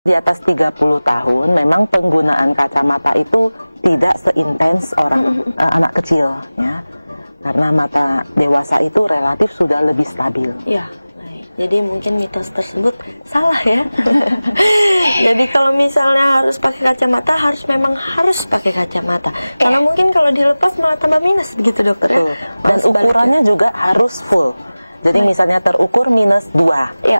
Di atas 30 tahun memang penggunaan kacamata itu tidak seintens anak kecil ya. Karena mata dewasa itu relatif sudah lebih stabil. Ya, baik. Jadi mungkin mitos tersebut salah ya. Jadi kalau misalnya harus pakai kacamata, memang harus pakai kacamata. Karena mungkin kalau dilepas malah tambah minus gitu dokter ya. Dan ukurannya juga harus full. Jadi misalnya terukur -2,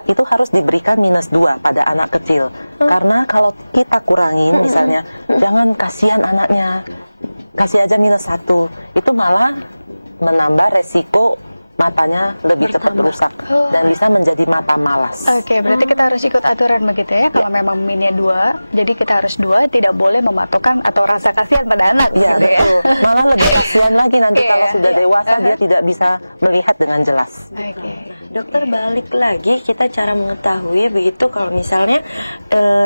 itu harus diberikan -2 pada anak kecil. Karena kalau kita kurangin misalnya, jangan kasihan anaknya, kasih aja -1, itu malah menambah resiko matanya lebih cepat rusak dan bisa menjadi mata malas. Oke, berarti kita harus ikut aturan begitu ya. Kalau memang minnya 2, jadi kita harus 2, tidak boleh mematokkan atau rasa kasihan pada anak. Ya, gitu betul. Ya. Malah lebih kasihan lagi nanti kalau sudah dewasa dia tidak bisa melihat dengan jelas. Nah, dokter balik lagi kita cara mengetahui begitu kalau misalnya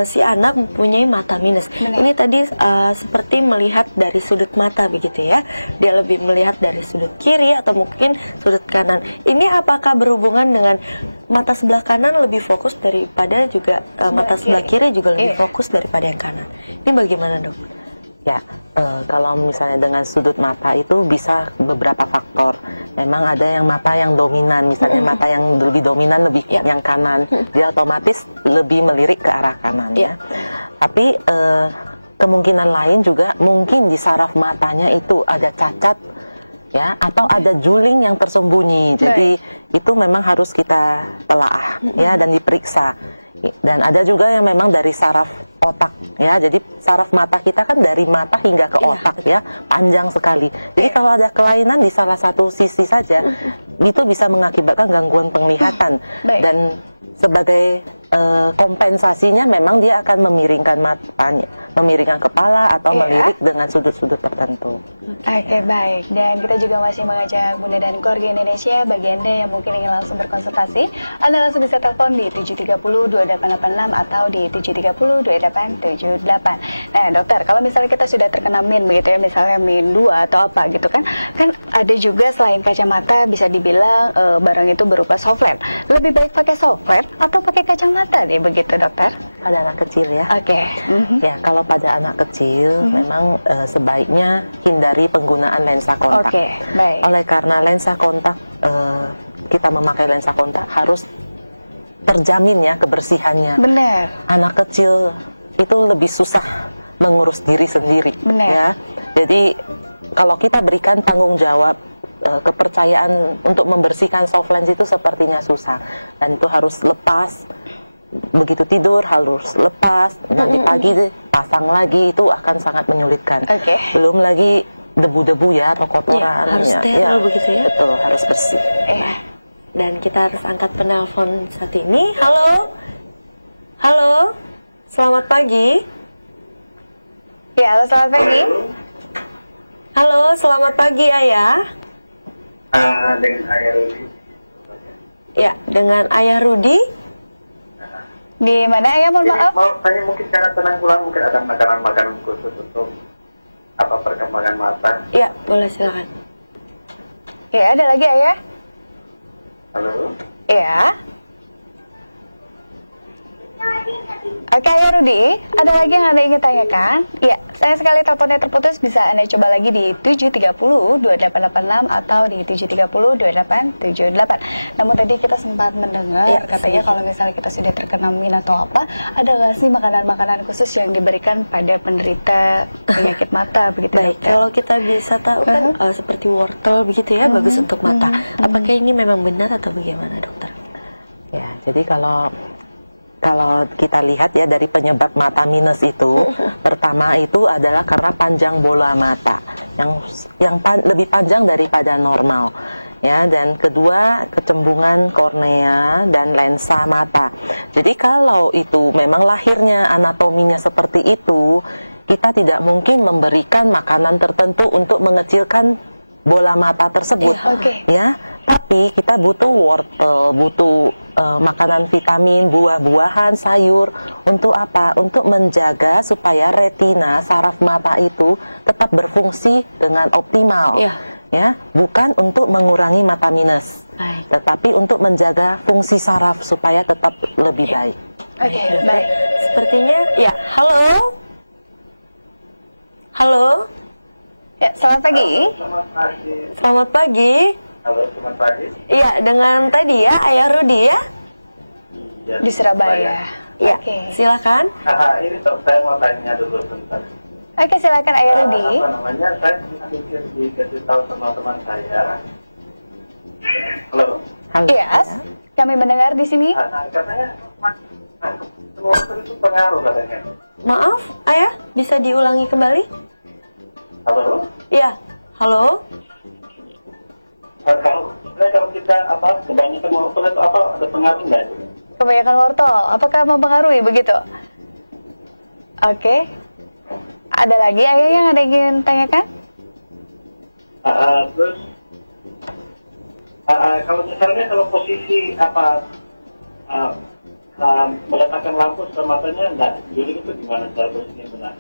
si anak mempunyai mata minus. Ini tadi seperti melihat dari sudut mata begitu ya. Dia lebih melihat dari sudut kiri atau mungkin sudut kanan. Ini apakah berhubungan dengan mata sebelah kanan lebih fokus daripada juga mata sebelah kiri juga lebih fokus daripada yang kanan? Ini bagaimana dok? Ya, kalau misalnya dengan sudut mata itu bisa beberapa faktor. Memang ada yang mata yang dominan, misalnya mata yang lebih dominan lebih yang kanan, dia otomatis lebih melirik ke arah kanan ya. Tapi kemungkinan lain juga mungkin di saraf matanya itu ada cacat ya, atau ada juling yang tersembunyi. Jadi itu memang harus kita telaah ya dan diperiksa. Dan ada juga yang memang dari saraf otak ya. Jadi saraf mata kita kan dari mata hingga ke otak ya, panjang sekali. Jadi kalau ada kelainan di salah satu sisi saja, itu bisa mengakibatkan gangguan penglihatan. Dan sebagai kompensasinya memang dia akan memiringkan matanya, memiringkan kepala atau melirik dengan sudut-sudut tertentu. Oke, baik. Dan kita juga masih mengajak Bunda dan keluarga Indonesia, bagi Anda yang mungkin ingin langsung berkonsultasi, Anda langsung bisa telepon di 730-2886 atau di 730-2878. Nah dokter, kalau misalnya kita sudah terkena min begitu ya, misalnya min 2 atau apa gitu kan ada juga selain kacamata bisa dibilang barang itu berupa soft lens. Lebih baik pakai soft lens atau pakai kacamata deh begitu dokter? Pada anak kecil ya. Ya, kalau pada anak kecil memang sebaiknya hindari penggunaan lensa kontak. Oleh karena lensa kontak, kita memakai lensa kontak harus terjamin ya kebersihannya. Benar. Anak kecil itu lebih susah mengurus diri sendiri. Ya. Jadi kalau kita berikan tanggung jawab, kepercayaan untuk membersihkan soft lens itu sepertinya susah, dan itu harus lepas. Begitu tidur harus lepas, nanti pagi pasang lagi, itu akan sangat menyulitkan. Belum lagi debu-debu ya atau kotoran. Harus steril begitu ya? Betul, harus bersih. Dan kita harus angkat penelpon saat ini. Halo? Halo? Selamat pagi. Ya, halo, selamat pagi. Halo, selamat pagi Ayah. Dengan Ayah Rudi. Ya, dengan Ayah Rudi. Di mana Ayah, mohon maaf? Mau tanya mungkin cara penanggulangan, mungkin ada makanan-makanan khusus untuk perkembangan mata. Ya, boleh silakan. Ya, ada lagi Ayah? Halo? Ya. Oke Ayah Rudi, ada lagi yang Anda ingin tanyakan? Ya, sayang sekali teleponnya terputus, bisa Anda coba lagi di 730-2886 atau di 730-2878. Namun tadi kita sempat mendengar katanya kalau misalnya kita sudah terkena min atau apa, ada nggak sih makanan-makanan khusus yang diberikan pada penderita penyakit mata begitu? Baik, kalau kita bisa tahu kan seperti wortel begitu ya, bagus untuk mata. Apakah ini memang benar atau bagaimana dokter? Ya, jadi kalau kita lihat ya dari penyebab mata minus itu, pertama itu adalah karena panjang bola mata yang lebih panjang daripada normal ya, dan kedua kecembungan kornea dan lensa mata. Jadi kalau itu memang lahirnya anatominya seperti itu, kita tidak mungkin memberikan makanan tertentu untuk mengecilkan bola mata tersebut ya. Tapi kita butuh wortel, butuh makanan vitamin, buah-buahan, sayur. Untuk apa? Untuk menjaga supaya retina, saraf mata itu tetap berfungsi dengan optimal. Ya, bukan untuk mengurangi mata minus, tetapi untuk menjaga fungsi saraf supaya tetap lebih baik. Baik. sepertinya ya. Halo. Halo. Ya, selamat pagi. Selamat pagi. Selamat pagi. Halo, selamat pagi. Iya, dengan tadi ya Ayah Rudi ya. Iya, Di Surabaya. Ya, Oke. silakan. Ini saya mau tanya dulu sebentar. Oke, silakan Ayah Rudi. Apa namanya? Saya pikir dikasih tahu sama teman saya. Halo. Halo. Yes, kami mendengar di sini. Katanya semua itu pengaruh katanya. Maaf, Ayah, bisa diulangi kembali? Halo. Iya. Halo. Kalau kita kebanyakan wortel itu ada pengaruh nggak itu? Kebanyakan wortel, apakah mempengaruhi begitu? Oke. Ada lagi Ayah yang ada ingin tanyakan? Terus kalau misalnya posisi meletakkan lampu sama matanya enggak, jadi itu gimana cara posisinya benar?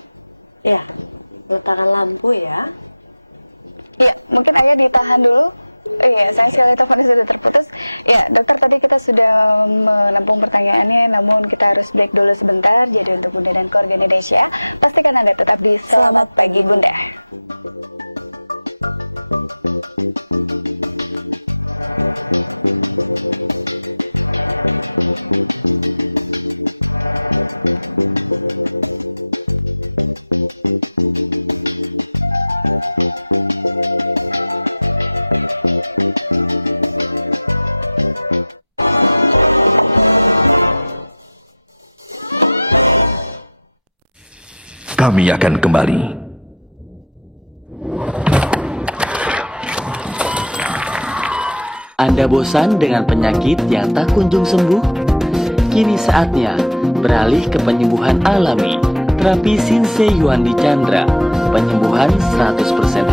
Ya, letakkan lampu ya. Iya, mungkin Ayah ditahan dulu. Iya, sayang sekali teleponnya sudah terputus. Ya, dokter, tadi kita sudah menampung pertanyaannya, namun kita harus break dulu sebentar. Jadi untuk Bunda dan keluarga Indonesia, pastikan Anda tetap di Selamat Pagi Bunda. Kami akan kembali. Anda bosan dengan penyakit yang tak kunjung sembuh? Kini saatnya beralih ke penyembuhan alami. Terapi Shinsei Yuandi Chandra, penyembuhan 100%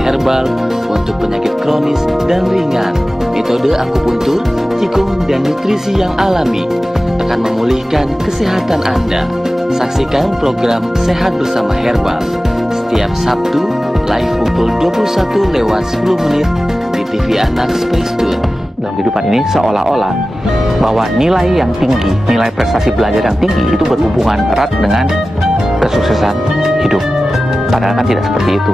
herbal untuk penyakit kronis dan ringan. Metode akupuntur, qigong, dan nutrisi yang alami akan memulihkan kesehatan Anda. Saksikan program Sehat Bersama Herbal setiap Sabtu live pukul 21:10 di TV Anak Space Tune. Dalam kehidupan ini seolah-olah bahwa nilai yang tinggi, nilai prestasi belajar yang tinggi itu berhubungan erat dengan kesuksesan hidup. Padahal kan tidak seperti itu.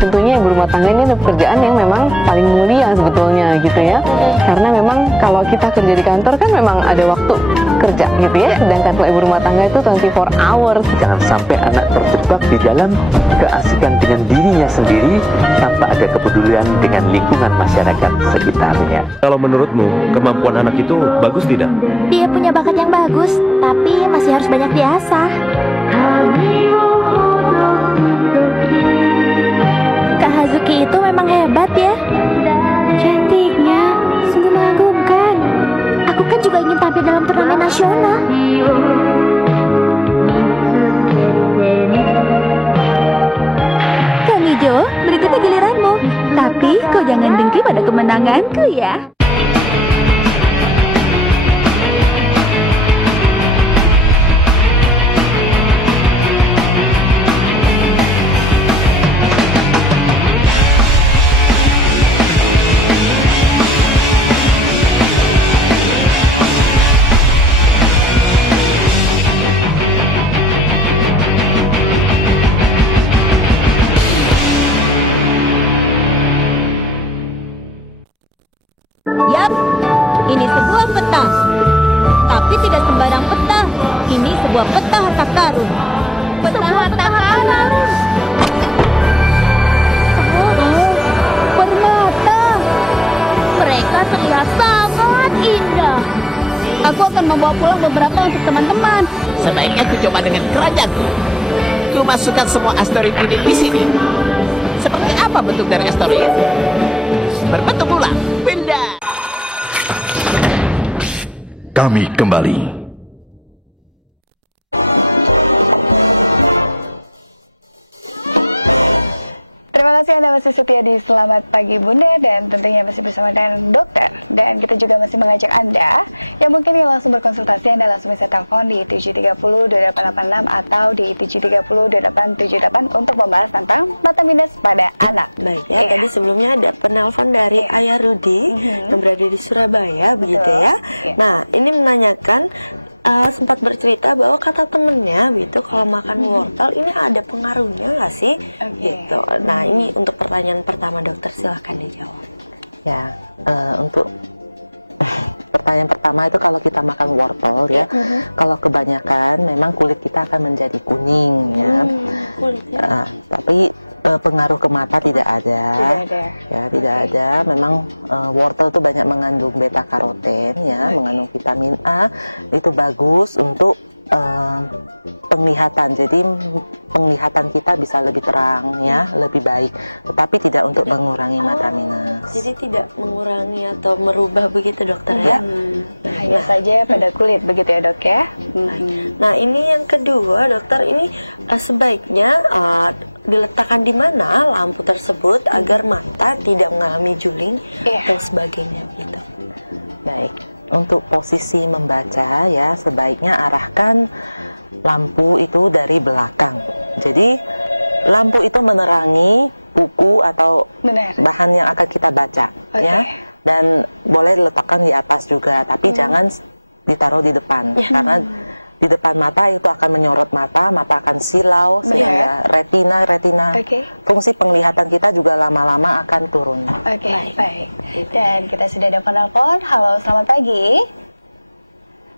Tentunya ibu rumah tangga ini ada pekerjaan yang memang paling mulia sebetulnya gitu ya. Karena memang kalau kita kerja di kantor kan memang ada waktu kerja gitu ya. Sedangkan kalau ibu rumah tangga itu 24 hours. Jangan sampai anak terjebak di dalam keasikan dengan dirinya sendiri tanpa ada kepedulian dengan lingkungan masyarakat sekitarnya. Kalau menurutmu, kemampuan anak itu bagus tidak? Dia punya bakat yang bagus, tapi masih harus banyak diasah. Kak Hazuki itu memang hebat ya. Cantiknya, sungguh mengagumkan. Aku kan juga ingin tampil dalam turnamen nasional. Kang Ijo, berikutnya giliranmu. Tapi kau jangan dengki pada kemenanganku ya. Yap, ini sebuah peta. Tapi tidak sembarang peta. Ini sebuah peta harta karun. Peta harta karun. Oh, permata. Mereka terlihat sangat indah. Aku akan membawa pulang beberapa untuk teman-teman. Sebaiknya aku coba dengan kerajaanku. Ku masukkan semua asteroid ini di sini. Seperti apa bentuk dari asteroid? Berbentuk bulan. Benda. Kami kembali. Terima kasih Anda masih setia di Selamat Pagi Bunda dan tentunya masih bersama dengan dokter. Dan kita juga masih mengajak Anda yang mungkin ingin langsung berkonsultasi, Anda langsung bisa telepon di 730-2886 atau di 730-2878 untuk membahas tentang mata minus pada anak. Baik ya, tadi sebelumnya ada penelpon dari Ayah Rudi yang berada di Surabaya, begitu ya. Nah, ini menanyakan sempat bercerita bahwa kata temennya gitu kalau makan wortel ini ada pengaruhnya nggak sih? Gitu. Nah ini untuk pertanyaan pertama dokter, silahkan dijawab. Ya, untuk pertanyaan pertama itu kalau kita makan wortel ya, kalau kebanyakan memang kulit kita akan menjadi kuning ya. Kulitnya. Tapi pengaruh ke mata tidak ada. Ya, tidak ada. Memang wortel itu banyak mengandung beta karoten ya, mengandung vitamin A. Itu bagus untuk penglihatan. Jadi penglihatan kita bisa lebih terang ya, lebih baik. Tetapi tidak untuk mengurangi mata minus. Jadi tidak mengurangi atau merubah begitu dokter ya? Hanya saja pada kulit begitu ya dok ya. Nah ini yang kedua dokter, ini sebaiknya diletakkan di mana lampu tersebut agar mata tidak mengalami juling atau sebagainya gitu. Baik, untuk posisi membaca ya sebaiknya arahkan lampu itu dari belakang. Jadi lampu itu menerangi buku atau bahan yang akan kita baca ya. Dan boleh diletakkan di atas juga, tapi jangan ditaruh di depan karena di depan mata itu akan menyorot mata akan silau sehingga retina fungsi penglihatan kita juga lama-lama akan turun. Baik. Dan kita sudah ada penelpon. Halo, selamat pagi.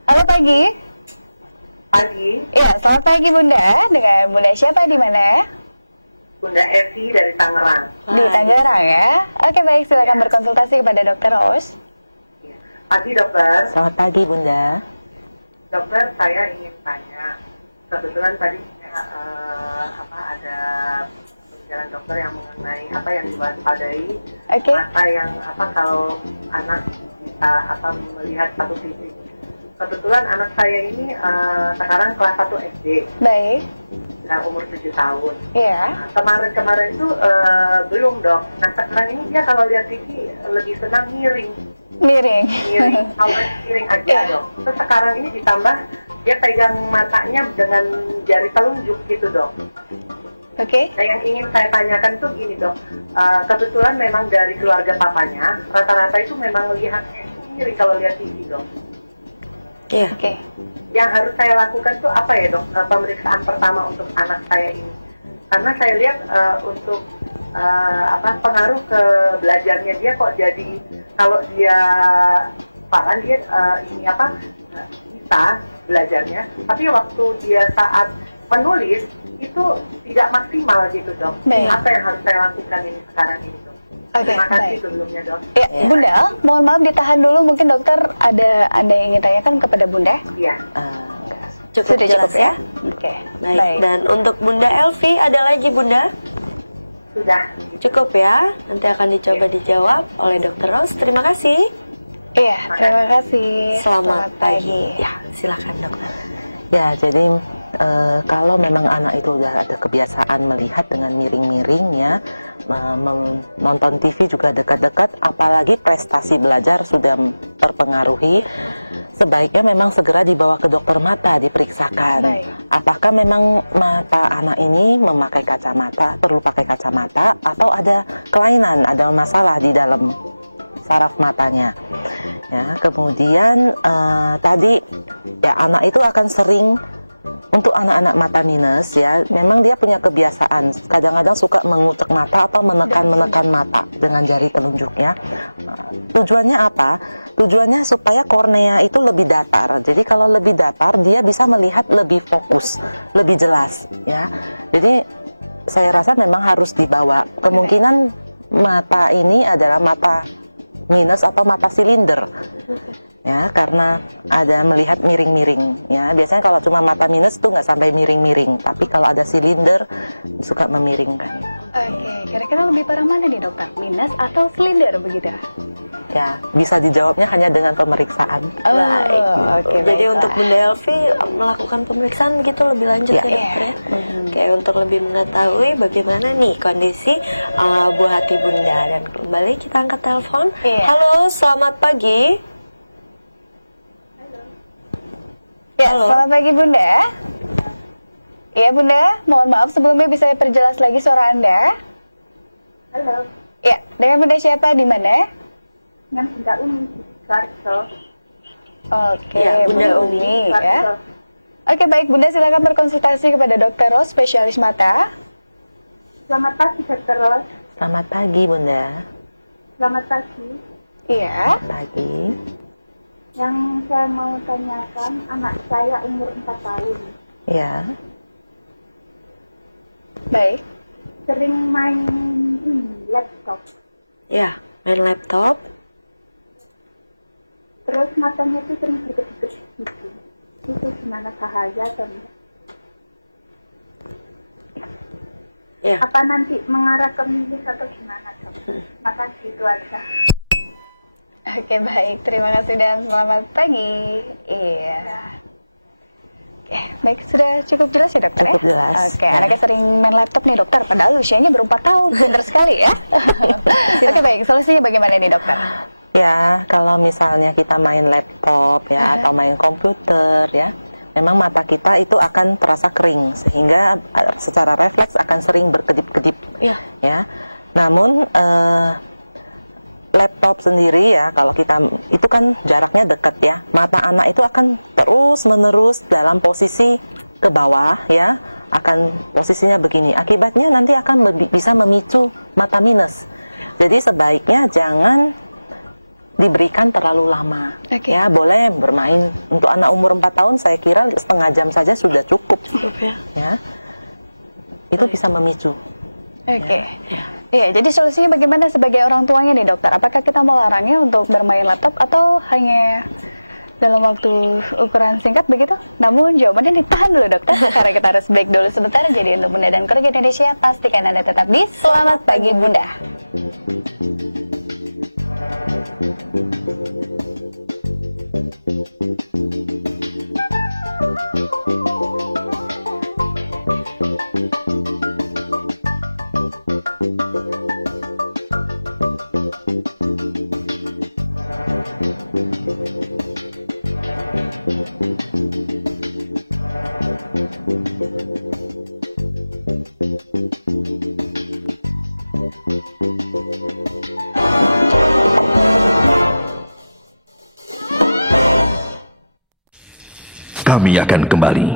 Halo pagi. Pagi. Ya, selamat pagi Bunda. Dengan Bunda siapa di mana? Bunda Evi dari Tangerang. Di Tangerang ya. Oke baik, silakan berkonsultasi kepada Dokter Rose. Pagi dokter. Selamat pagi Bunda. Dokter, saya ingin tanya. Kebetulan tadi ada pembicaraan dokter yang mengenai apa yang diwaspadai, mata yang kalau anak bisa melihat satu titik. Kebetulan anak saya ini sekarang kelas 1 SD. Baik. Umur 7 tahun. Iya. Kemarin itu belum dok. Nah sekarang ini dia kalau lihat TV lebih senang miring. Awalnya miring aja dok. Terus sekarang ini ditambah dia pegang matanya dengan jari telunjuk gitu dok. Nah yang ingin saya tanyakan tuh gini dok. Kebetulan memang dari keluarga papanya rata-rata itu memang lihatnya miring kalau lihat TV dok. Yang harus saya lakukan tuh apa ya dok? Pemeriksaan pertama untuk anak saya ini, karena saya lihat untuk pengaruh ke belajarnya dia kok jadi kalau dia paran dia bisa belajarnya, tapi waktu dia saat menulis itu tidak maksimal gitu dok. Apa yang harus saya lakukan ini sekarang ini dok? Terima kasih sebelumnya dok. Ya, Bunda, mohon maaf ditahan dulu, mungkin dokter ada yang ingin tanyakan kepada Bunda? Iya. Cukup jelas ya? Baik. Dan untuk Bunda Elvi, ada lagi Bunda? Sudah. Cukup ya, nanti akan dicoba dijawab oleh Dokter Rose. Terima kasih. Iya, terima kasih. Selamat pagi. Ya, silakan dokter. Ya, jadi kalau memang anak itu udah ada kebiasaan melihat dengan miring-miring ya, nonton TV juga dekat-dekat, apalagi prestasi belajar sudah terpengaruhi, sebaiknya memang segera dibawa ke dokter mata diperiksakan. Apakah memang mata anak ini memakai kacamata, perlu pakai kacamata, atau ada kelainan, ada masalah di dalam saraf matanya. Ya, kemudian tadi ya anak itu akan sering, untuk anak-anak mata minus ya, memang dia punya kebiasaan kadang-kadang suka mengucek mata atau menekan mata dengan jari telunjuknya. Tujuannya apa? Tujuannya supaya kornea itu lebih datar. Jadi kalau lebih datar dia bisa melihat lebih fokus, lebih jelas ya. Jadi saya rasa memang harus dibawa. Kemungkinan mata ini adalah mata minus atau mata silinder. Ya, karena ada melihat miring-miring ya. Biasanya kalau cuma mata minus itu nggak sampai miring-miring, tapi kalau ada silinder suka memiringkan. Kira-kira lebih parah mana nih dokter? Minus atau silinder begitu? Ya, bisa dijawabnya hanya dengan pemeriksaan. Baik. Jadi untuk Bunda Elvi melakukan pemeriksaan begitu lebih lanjut ya dokter ya. Oke, untuk lebih mengetahui bagaimana nih kondisi buah hati Bunda, dan kembali kita angkat telepon. Halo, selamat pagi. Ya, selamat pagi Bunda. Iya Bunda, mohon maaf sebelumnya bisa perjelas lagi suara Anda? Halo. Ya, dengan Bunda siapa di mana? Dengan Bunda Umi, Sidoarjo. Oke, Ya, Bunda Bunda Umi ya. Oke, baik Bunda, silakan berkonsultasi kepada Dokter Ros, spesialis mata. Selamat pagi, Dokter Ros. Selamat pagi, Bunda. Selamat pagi. Iya. Pagi. Yang saya mau tanyakan, anak saya umur 4 tahun. Ya. Baik. Sering main laptop. Ya, main laptop. Terus matanya itu sering berkedip-kedip gitu. Itu gimana, bahaya atau enggak? Ya. Apa nanti mengarah ke minus atau gimana, Dok? Makasih, itu aja. Oke, baik. Terima kasih dan selamat pagi. Iya. Oke, baik. Sudah cukup jelas ya, Dokter? Cukup jelas. Oke, anaknya sering main laptop nih, Dokter. Padahal usianya baru 4 tahun. Pinter sekali ya. Oke, baik. Solusinya bagaimana nih, Dokter? Ya, kalau misalnya kita main laptop ya atau main komputer ya, memang mata kita itu akan terasa kering sehingga secara refleks akan sering berkedip-kedip. Ya. Ya. Namun laptop sendiri ya, kalau kita itu kan jaraknya dekat ya, mata anak itu akan terus-menerus dalam posisi ke bawah ya, akan posisinya begini. Akibatnya nanti akan bisa memicu mata minus. Jadi sebaiknya jangan diberikan terlalu lama. Ya, boleh bermain untuk anak umur 4 tahun saya kira setengah jam saja sudah cukup. Cukup ya. Ya. Itu bisa memicu. Oke. Iya, jadi solusinya bagaimana sebagai orang tuanya nih, Dokter? Apakah kita melarangnya untuk bermain laptop atau hanya dalam waktu ukuran singkat begitu? Namun jawabannya ditahan dulu, Dokter, karena kita harus break dulu sebentar. Jadi untuk Bunda dan keluarga Indonesia, pastikan Anda tetap di Selamat Pagi Bunda. Kami akan kembali.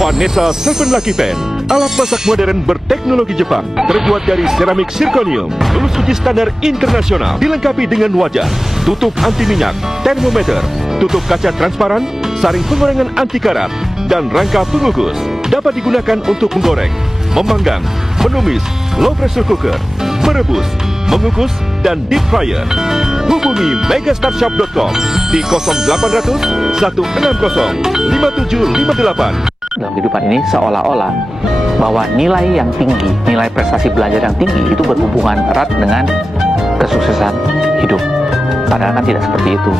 Vanessa 7 Lucky Pan, alat masak modern berteknologi Jepang, terbuat dari seramik zirconium, lulus uji standar internasional, dilengkapi dengan wajan, tutup anti minyak, termometer, tutup kaca transparan, saring pengorengan anti karat, dan rangka pengukus. Dapat digunakan untuk menggoreng, memanggang, menumis, low pressure cooker, merebus, mengukus, dan deep fryer. Hubungi megastarshop.com di 0800 160 5758. Dalam kehidupan ini seolah-olah bahwa nilai yang tinggi, nilai prestasi belajar yang tinggi itu berhubungan erat dengan kesuksesan hidup. Padahal kan tidak seperti itu.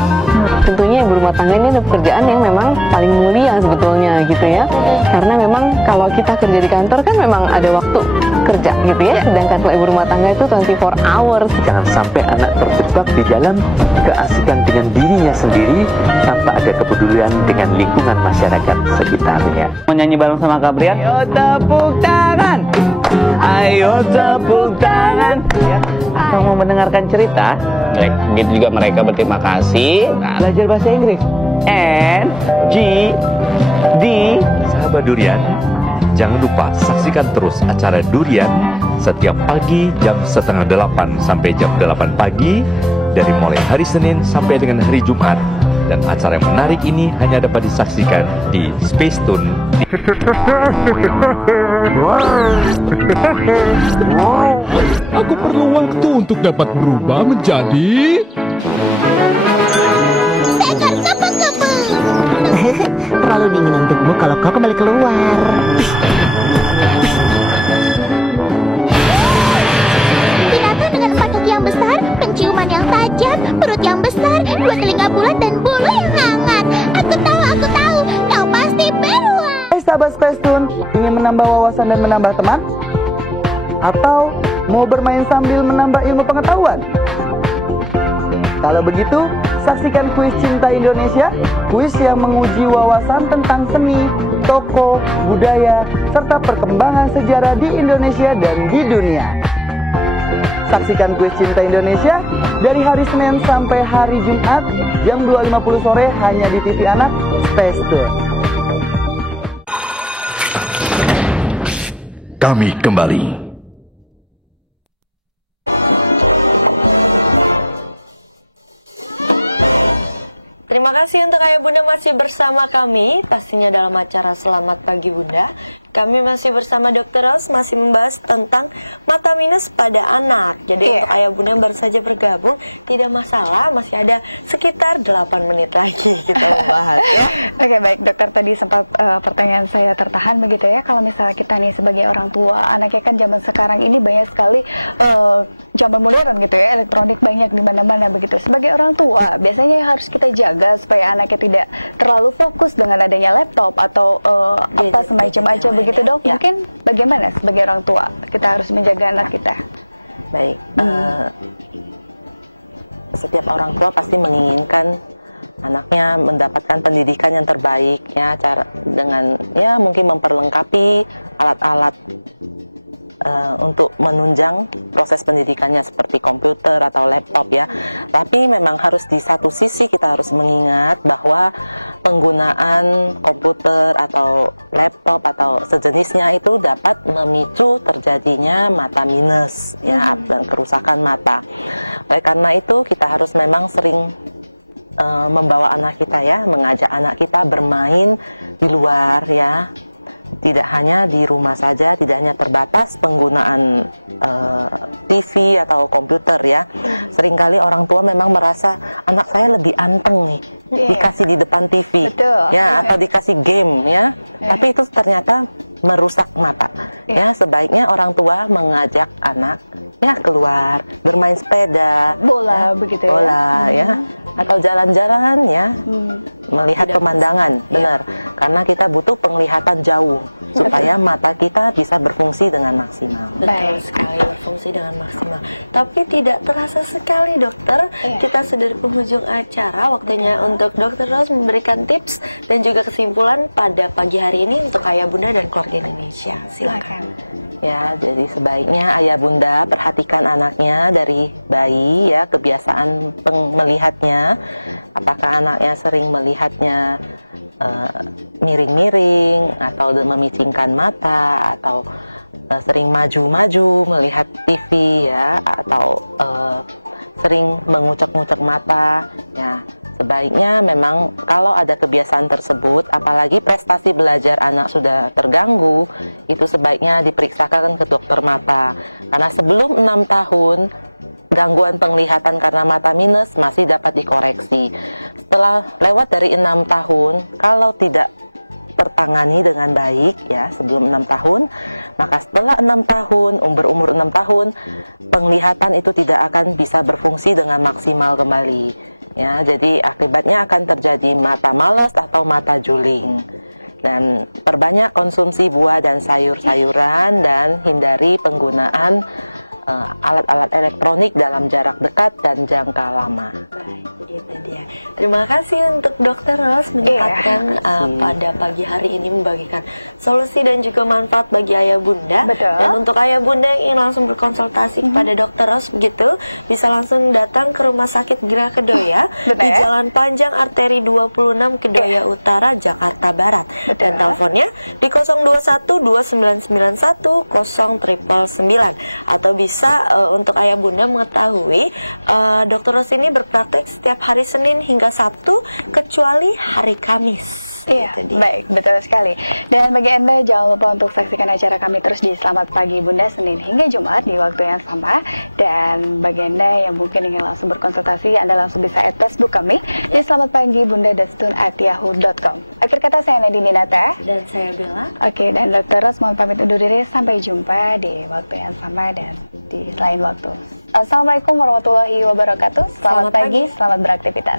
Tentunya ibu rumah tangga ini ada pekerjaan yang memang paling mulia sebetulnya gitu ya. Karena memang kalau kita kerja di kantor kan memang ada waktu kerja gitu ya. Sedangkan kalau ibu rumah tangga itu 24 hours. Jangan sampai anak terjebak di dalam keasikan dengan dirinya sendiri tanpa ada kepedulian dengan lingkungan masyarakat sekitarnya. Menyanyi bareng sama Kabrian. Ayo tepuk tangan. Ayo tepuk tangan. Ya. Kalau mau mendengarkan cerita, gitu juga mereka berterima kasih. Belajar bahasa Inggris. N, G, D. Sahabat Durian, jangan lupa saksikan terus acara Durian setiap pagi jam 7:30 sampai jam 8 pagi dari mulai hari Senin sampai dengan hari Jumat. Dan acara yang menarik ini hanya dapat disaksikan di Spacetoon. Aku perlu waktu untuk dapat berubah menjadi seekor kupu-kupu. Terlalu dingin untukmu kalau kau kembali keluar. Binatang dengan 4 kaki yang besar, penciuman yang tajam, perut yang besar, 2 telinga bulat dan bulu yang hangat. Aku tahu, kau pasti beruang. Hai sahabat Spacetoon, ingin menambah wawasan dan menambah teman? Atau mau bermain sambil menambah ilmu pengetahuan? Kalau begitu, saksikan kuis Cinta Indonesia, kuis yang menguji wawasan tentang seni, tokoh, budaya, serta perkembangan sejarah di Indonesia dan di dunia. Saksikan Kuis Cinta Indonesia dari hari Senin sampai hari Jumat jam 2.50 sore hanya di TV Anak. Stay tune. Kami kembali. Terima kasih untuk Ayah Bunda masih bersama kami, pastinya dalam acara Selamat Pagi Bunda. Kami masih bersama Dr. Ros, masih membahas tentang mata minus pada anak. Jadi untuk Ayah Bunda yang baru saja bergabung, tidak masalah, masih ada sekitar 8 menit lagi kita membahas ya. Oke, baik dokter, tadi sempat pertanyaan saya tertahan begitu ya. Kalau misalnya kita nih sebagai orang tua, anaknya kan zaman sekarang ini banyak sekali zaman modern gitu ya, elektronik banyak di mana-mana begitu. Sebagai orang tua, biasanya yang harus kita jaga supaya anaknya tidak terlalu fokus dengan adanya laptop atau apa semacam-macam begitu dok. Ya. Mungkin bagaimana sebagai orang tua kita harus menjaga anak kita? Baik, setiap orang tua pasti menginginkan anaknya mendapatkan pendidikan yang terbaik ya, cara dengan ya mungkin memperlengkapi alat-alat untuk menunjang proses pendidikannya seperti komputer atau laptop ya. Tapi memang harus di satu sisi kita harus mengingat bahwa penggunaan komputer atau laptop atau sejenisnya itu dapat memicu terjadinya mata minus ya dan kerusakan mata. Oleh karena itu kita harus memang sering membawa anak kita ya, mengajak anak kita bermain di luar ya. Tidak hanya di rumah saja, tidak hanya terbatas penggunaan TV atau komputer ya. Seringkali orang tua memang merasa anak saya lebih anteng nih, dikasih di depan TV ya, atau dikasih game ya. Tapi itu ternyata merusak mata ya. Sebaiknya orang tua mengajak anak ya keluar, bermain sepeda, bola begitu ya. Bola ya. Atau jalan-jalan ya, melihat pemandangan, benar. Karena kita butuh penglihatan jauh supaya mata kita bisa berfungsi dengan maksimal. Betul sekali, berfungsi dengan maksimal. Tapi tidak terasa sekali dokter, kita sudah di penghujung acara. Waktunya untuk Dr. Ros memberikan tips dan juga kesimpulan pada pagi hari ini untuk Ayah Bunda dan keluarga Indonesia. Silakan. Ya, jadi sebaiknya ayah bunda perhatikan anaknya dari bayi ya, kebiasaan melihatnya. Apakah anaknya sering melihatnya miring-miring atau memicingkan mata atau sering maju-maju melihat TV ya, atau sering mengucek-ngucek mata ya. Sebaiknya memang kalau ada kebiasaan tersebut, apalagi prestasi belajar anak sudah terganggu, itu sebaiknya diperiksakan ke dokter mata. Karena sebelum 6 tahun, gangguan penglihatan karena mata minus masih dapat dikoreksi. Setelah lewat dari 6 tahun, kalau tidak tertangani dengan baik ya sebelum 6 tahun, maka setelah 6 tahun, umur 6 tahun, penglihatan itu tidak akan bisa berfungsi dengan maksimal kembali. Ya, jadi akibatnya akan terjadi mata malas atau mata juling. Dan perbanyak konsumsi buah dan sayur-sayuran dan hindari penggunaan alat-alat elektronik dalam jarak dekat dan jangka lama. Baik, itu dia. Terima kasih untuk Dr. Ros menyempatkan pada pagi hari ini membagikan solusi dan juga manfaat bagi ayah bunda. Betul. Dan untuk ayah bunda yang ingin langsung berkonsultasi kepada Dr. Ros begitu, bisa langsung datang ke Rumah Sakit Gera Kedoya di Jalan Panjang Arteri 26 Kedoya Utara, Jakarta Barat. Dan teleponnya di 021 2991 0999 atau bisa untuk ayah bunda mengetahui Dr. Ros ini berpraktek setiap hari Senin hingga Sabtu kecuali hari Kamis. Iya, baik, betul sekali. Dan bagi Anda jangan lupa untuk saksikan acara kami terus di Selamat Pagi Bunda Senin hingga Jumat di waktu yang sama. Dan bagi Anda yang mungkin ingin langsung berkonsultasi, Anda langsung bisa add Facebook kami di selamatpagibunda.yahoo.com. Akhir kata saya Nadine Ninata dan saya Bella. Oke, dan Dr. Ros mohon pamit undur diri, sampai jumpa di waktu yang sama dan di lain waktu. Assalamualaikum warahmatullahi wabarakatuh. Selamat pagi, selamat beraktivitas.